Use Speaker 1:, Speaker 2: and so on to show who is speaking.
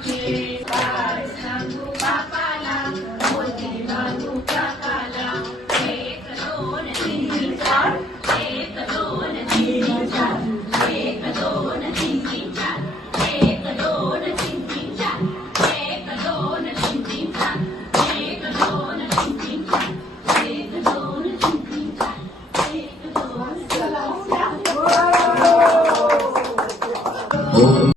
Speaker 1: Thank okay. you.